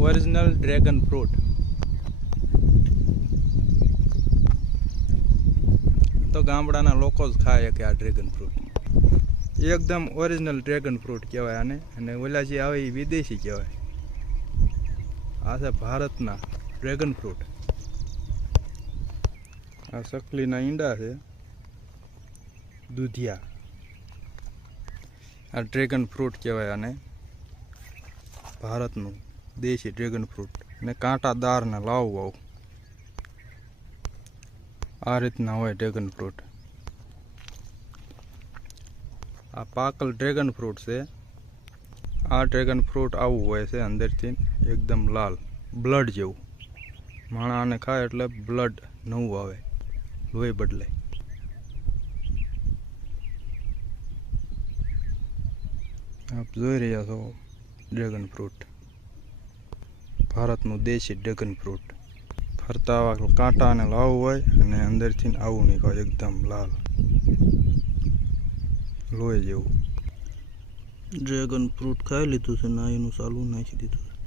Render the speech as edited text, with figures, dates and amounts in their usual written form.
Original dragon fruit. તો ગામડાના લોકો જ ખાય કે આ ડ્રેગન ફ્રૂટ એકદમ ઓરિજિનલ ડ્રેગન ફ્રૂટ કહેવાય આને. અને ઓલા જે આવે એ વિદેશી કહેવાય. આ છે ભારતના ડ્રેગન ફ્રૂટ. આ સકલીના ઈંડા છે, દૂધિયા. આ ડ્રેગન ફ્રૂટ કહેવાય આને, ભારતનું દેશી ડ્રેગન ફ્રૂટ. ને કાંટાદાર ને લાવવું આવું આ રીતના હોય ડ્રેગન ફ્રૂટ. આ પાકલ ડ્રેગન ફ્રૂટ છે. આ ડ્રેગન ફ્રૂટ આવું હોય છે અંદરથી એકદમ લાલ, બ્લડ જેવું. માણસ આને ખાય એટલે બ્લડ નવું આવે, લોહી બદલાય. આપ જોઈ રહ્યા છો ડ્રેગન ફ્રૂટ, ભારતનું દેશી ડ્રેગન ફ્રૂટ. ફરતા કાંટા અને લાવું હોય અને અંદરથી આવું નીકળે એકદમ લાલ, લોહી જેવું. ડ્રેગન ફ્રૂટ ખાઈ લીધું છે ને એનું ચાલુ નાખી દીધું છે.